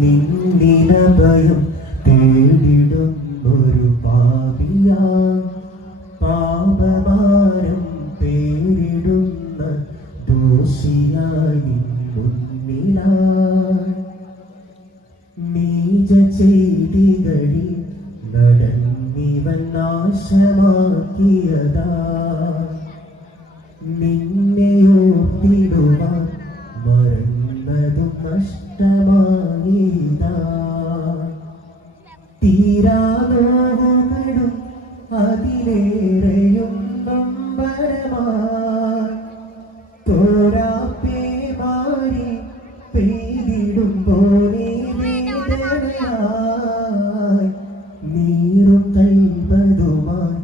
നിന്നിലഭയം തേടിടും ഒരു പാപിയ പാപഭാരം പേരിടുന്ന ദോഷിയായി മുന്നിലായി നീച ചെയ്തികളിൽ നടന്നിവൻ നാശമാക്കിയതാ നിന്നെയോർത്തിടുവാൻ മറന്നതും നഷ്ടമായിതാ തീരാനോവുകളും അതിലേറെയും നൊമ്പരമായി തോരാപ്പേ മാറി പെയ്തിടുമ്പോഴേ വേദനയായി നീറും കൈവതുമായി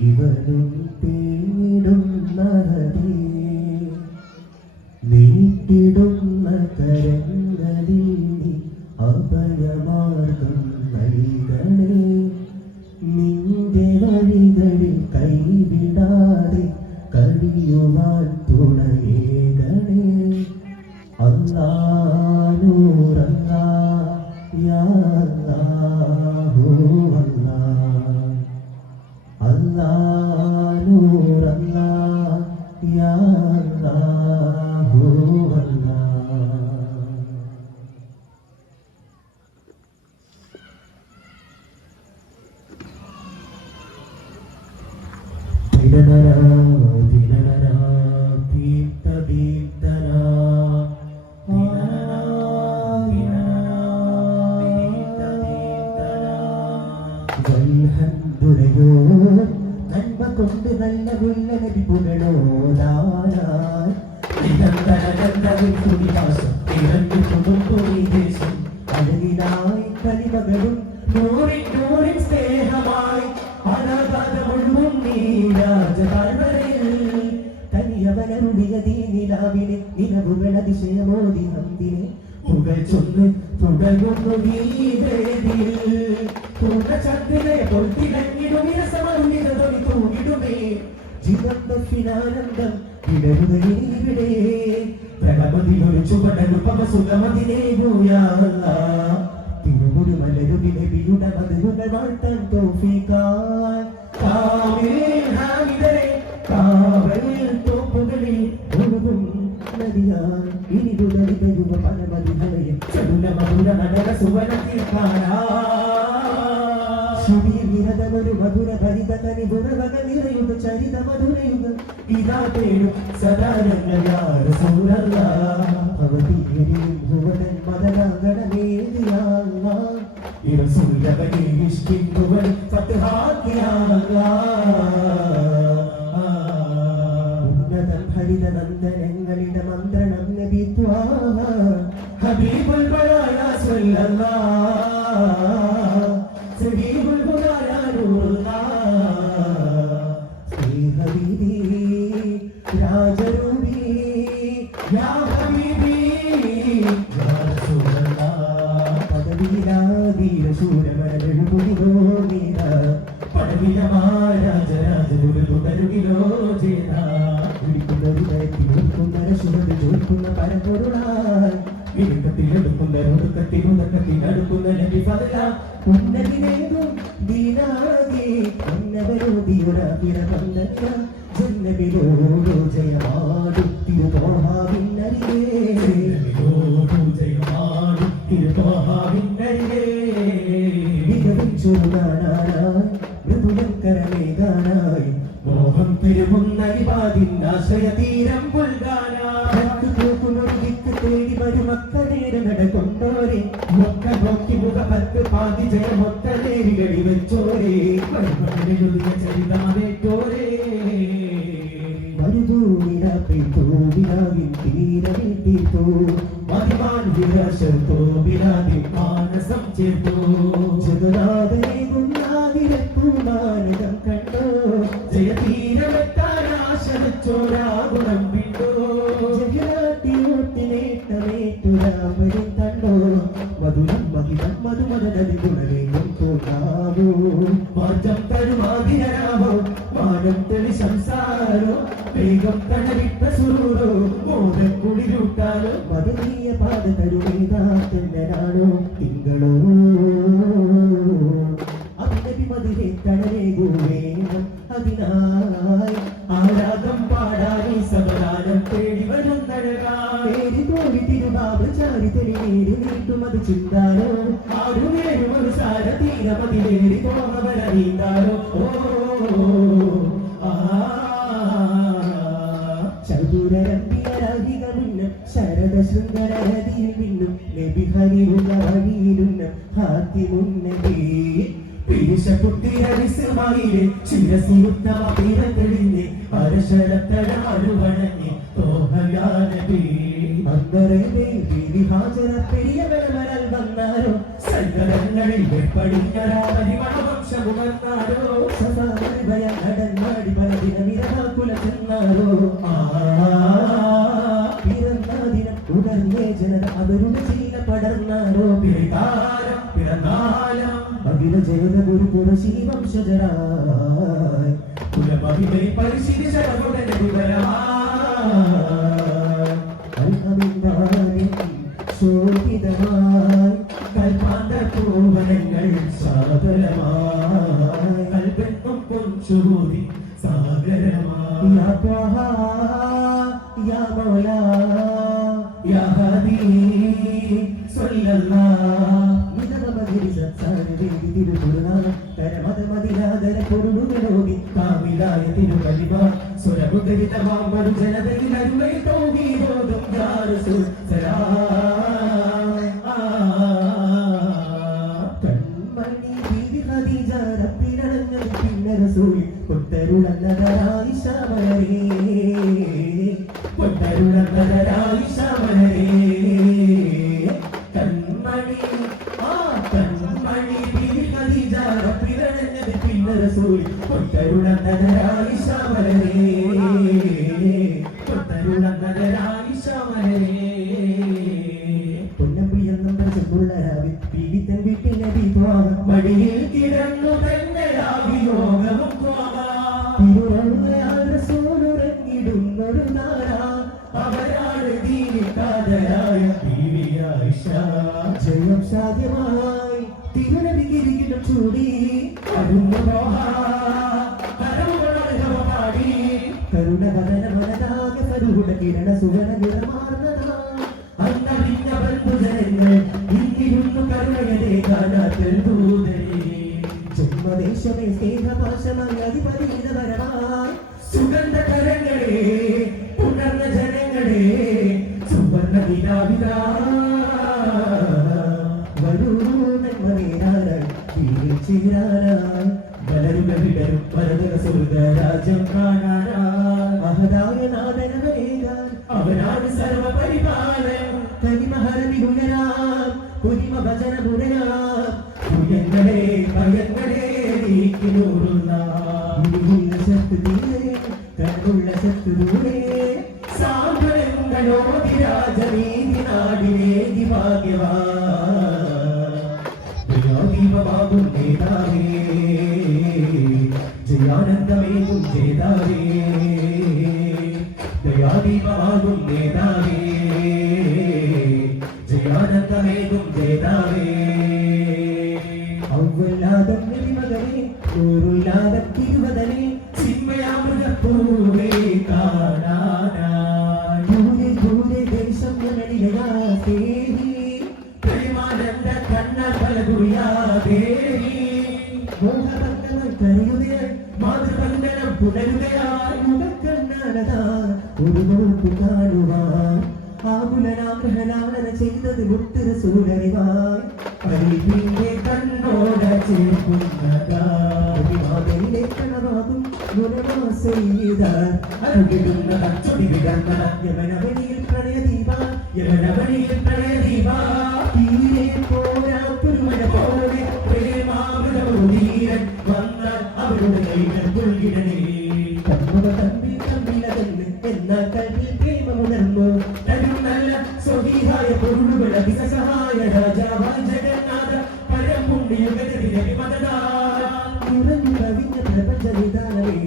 ഇവനും തേടുന്നതേ നീട്ടിടുന്ന കരങ്ങളിൽ അഭയമാർഗം നൽകണേ നിന്റെ വഴികളിൽ കൈവിടാതെ കഴിയുവാൻ തുണയേകണേ അല്ലാഹുറല്ലാ യാ അല്ലാഹു അല്ലാഹുറല്ലാ യാ അല്ലാഹു കൊണ്ട് നല്ല പുകളോ അഴകിനായി കനിമകളും നൂറിൻ സ്നേഹമായി അനാഥ മുഴുവൻ നീ രാജതാഴ്വരയിൽ തനിയവനരുളിയ ദീനിലാവിനെ നിലവുകൾ അതിശയമോദി നന്ദിനെ പുകൾ ചൊന്ന് തുടങ്ങുന്നു ഈ വേദിയിൽ പൂർണ്ണചന്ദ്രനെ പൊട്ടിലങ്ങിടും ഇരസമരുണിതൊലി തൂങ്ങിടുമേ ജീവന്ദാനന്ദം ഇടരുകയിവിടെ പ്രകമതിലൊരു ചുവടനുപമ സുഖമതിനെ തിരുമുടി മലരുവിനെ വിയുടെ മധുകൾ വാഴ്ത്താൻ തോഫിക്കാൻ കാവലിൽ തോപ്പുകളിൽ ഒഴുകും നദിയാൻ ഇനിതുലരിതയുവ പനമതിഹലയിൽ ചടുല മധുര നടന സുവനത്തിൽ കാണാ ശുഭീരതമൊരു മധുര ഭരിത കനി ദുരവക നിറയുക ചരിത മധുരയുക ഇതാ തേടും സദാനന്ദയാർ സൂരല്ല ഭവതീരിയും ഭുവനൻ മദനാഗണമേദിയാ ഇരസൂര്യവനെ ഇഷ്ടിക്കുവൻ ഫത്ഹാക്കിയാ ഉന്നതൻ ഹരിത നന്ദനങ്ങളുടെ മന്ത്രണം നബിത്വാ ഹബീബുൽ ബറായ സല്ലല്ലാഹ് സബീബുൽ ബറായ നൂറുല്ലാഹ് ഹബീബി രാജരൂപി യാ ഹബീബി യാ റസൂലല്ലാഹ് പദവിയിലാധീര ശൂരമരഴുകുകിലോ നീര പടവിലമായ രാജരാജുരു കരുകിലോ ചേര ചോദിക്കുന്ന പരമ്പൊരുളായി വിരുക്കത്തിലെടുക്കുന്ന നബി ഫദല ഉന്നതിനേതും ദീനാകെ ഉന്നവരോധിയൊരാകിര പന്തക്ക ജന്നബിലോടോ ജയമാടും തിരുതോഹാവിന്നരികേ മികവിച്ചൊരുനാനായി മൃദുലങ്കരമേകാനായി മോഹം പെരുകുന്ന വിവാദിന്നാശ്രയ തീരം പുൽകാനായി തേടി വരുമക്കനേരെ നടക്കൊണ്ടോരെ മൊക്ക നോക്കി മുഖപത്ത് പാതി ജയമൊത്ത നേരികളി വെച്ചോരെ ചരിതമേറ്റോരെ മരുഭൂമിരാപ്പിട്ടോ വിരാവിൻ തീരമേറ്റിട്ടോ മതിമാൻ വിരാശത്തോ വിരാവിൻ മാനസം ചേർത്തോ ജഗനാഥനെ ഗുണാതിരപ്പൂമാനിതം കണ്ടോ ജയതീരമെത്താനാശ വെച്ചോരാഗുണം വിട്ടോ ജഗനാട്ടിയോട്ടിനേട്ടമേറ്റുരാമരും കണ്ടോ മധുരം മഹിതം മധുമദനതി ഗുണരേഖം തോന്നാവോ മാറ്റം തരുമാതിരാവോ മാനം തെളി സംസാരോ വേഗം തണലിട്ട സുരൂരോ മോദക്കുളിരൂട്ടാലോ മദനീയ പാത തരുമേതാ തെന്നരാണോ തിങ്കളോ അഭിനബി മതിലെ തണലേകൂ വേണം അതിനായി ആരാധം പാടാനീ സമാധാനം തേടി വരുന്നഴകാരി തോടി തിരുവാവ് ചാരി തെളിനേരി നീട്ടുമത് ചിന്താനോ ആടുനേരും ഒരു സാര തീരമതിലേറി തോന്നവരറിയാലോ ചതുരരമ്പിയരാധികളുന്ന ശരദ ശൃംഗരതിയിൽ മിന്നും നബി ഹരിയുള്ള വഴിയിലുന്ന ഹാത്തിമുന്നബി പിരിശപുത്തിരവിസുമായിലെ ശിരസിരുത്തമ പിറതെളിഞ്ഞ് അരശരത്തടമരുവണഞ്ഞ് തോഹയാനബി അന്തരേ ബീവി ഹാജര പെരിയവരമരൽ വന്നാരോ സങ്കടങ്ങളിൽ വെപ്പടിഞ്ഞരാമരിവംശമുണർന്നാരോ സദാമരിഭയ നടന്നാടി പലദിനമിരവാക്കുല ചെന്നാരോ പിറന്നാദിനം ഉണർന്നേ ജനത അവരുടെ ശീല പടർന്നാരോ പിറന്നാലം അഖില ജഗത ഗുരു പുരശീ വംശജരായി കുലമഹിമേ പരിശീലി ശരമുടനെ വിവരമായി ശോഭിതമായി കൽപ്പാന്ത പൂവനങ്ങൾ സാഗരമായി കൽപ്പെന്നും പൊൻചൂതി സാഗരമായി യാ മൗലാ യാ ഹദീ സല്ലല്ലാഹ് പൊരുളുകളോടി കാമിലായ തിരുവലിവ സ്വരമുദരിതമാമരു ജനതയിലരുമൈ തൗഹീദോതും യാ റസൂൽ കൺമണി ബീവി ഖദീജ റബ്ബിനണഞ്ഞത് പിന്നെ റസൂൽ കൊട്ടരുളന്നതരായിഷ മലരേ കൊട്ടരുളന്നതരായിഷ മലരേ കൺമണി കൺമണി ബീവി ഖദീജ റബ്ബിനണഞ്ഞത് പിന്നെ റസൂൽ കൊട്ടരുളന്നതരായിഷ മലരേ കൊട്ടരുളന്നതരായിഷ മലരേ പൊന്നമ്പിയം നമ്പർ ചെമ്പുള്ള രാവി പീഡിത്തൻ വീട്ടിൽ നബി ത്വാഹ മടിയിൽ കിടന്നു തന്നെ രാവിയോഗവും ത്വാഹ തിരുറങ്ങയാൽ റസൂലുറങ്ങിടുന്നൊരു നാര അവരാണ് ദീനിക്കാതരായ ബീവി ആയിഷ ജയം സാധ്യമായി തിരുനബി കിരീടം ചൂടി കരുണവദന മനനാഗ സരുട കിരണ സുവന നിറമാർന്നതാ അന്നറിഞ്ഞ ബന്ധുജനങ്ങൾ ഇന്നിരുന്നു കരുണയതേ കാണാത്തൽ ദൂതരേ ജന്മദേശമേ സ്നേഹപാശമായി അധിപതിവരമായി സുഗന്ധ കരങ്ങളെ ഉണർന്ന ജനങ്ങളെ സുവർണ വിരാവിതാ വരൂ നന്മനേരാനായി ചേരാനായി വലരുക വിടരും വരതുക സ്വർഗരാജ്യം കാണാനായി മഹതായ നാദനമേകാൻ അവനാണ് സർവപരിപാലൻ തനിമഹരവിഹുയരാം പുരിമ ഭജന പുരയാം പുയങ്ങളെ ഭയങ്ങളെ നീക്കിനൂറുന്ന ശക്തിയെ കണ്ടുള്ള ശത്രുവേ സാന്ത്വനങ്ങളോടി രാജനീതി നാടിനേതി ഭാഗ്യവാ ദീപമാകും നേതാവേ ജയാനന്ദമേകും ജേതാവേ ദയാദീപമാകും നേതാവേ ജയാനന്ദമേകും ജേതാവേ ഔവ്വലാദം നിമകനെ നൂറുല്ലാദം തിരുവദനെ ചിന്മയാമൃതപ്പൂവേ കാണാനായി ദൂരെ ദൂരെ ദേശം ഞങ്ങളിലയാ തേടി പ്രേമാനന്ദ കണ്ണ പലകുറിയാദേവി മോഹബന്ധങ്ങൾ കരയുകയായി മാതൃബന്ധനം പുനരുകയായി മുഖക്കണ്ണാനതാ ഒരു നോക്കു കാണുവാൻ ആകുലനാഗ്രഹനാണന ചെയ്തത് മുത്ത് റസൂലറിവായി പരിപിന്റെ കണ്ണോട ചേർക്കുന്നതാതിലെ കണവാകും ഗുണമാസെയ്താൽ അരുകിടുന്ന കച്ചൊടി വിടർന്ന യമനവനിയിൽ പ്രണയദീപ യമനവനിയിൽ പ്രണയദീപ തീരെ പോരാ പുരുമഴ പോലെ പ്രേമാമൃതീരൻ വന്നാൽ അവരുടെ കൈകൾ പുൽകിടണേ കണ്ണുക തമ്പിൽ തമ്മിലകന്ന് എന്നാൽ കൽവിൽ പ്രേമമുണർന്നു നല്ല സ്വഹീഹായ പൊരുളുകൾ അധികസഹായ രാജാവാൻ ജഗന്നാഥ പരമ്പുണ്ഡിയുഗതിരവി മതദാൻ നിറഞ്ഞു കവിഞ്ഞ പ്രപഞ്ചവിധാനമേ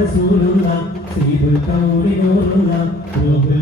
റസൂലുള്ള സീദുൽ കൗനി നൂറുള്ള റൂഹുൽ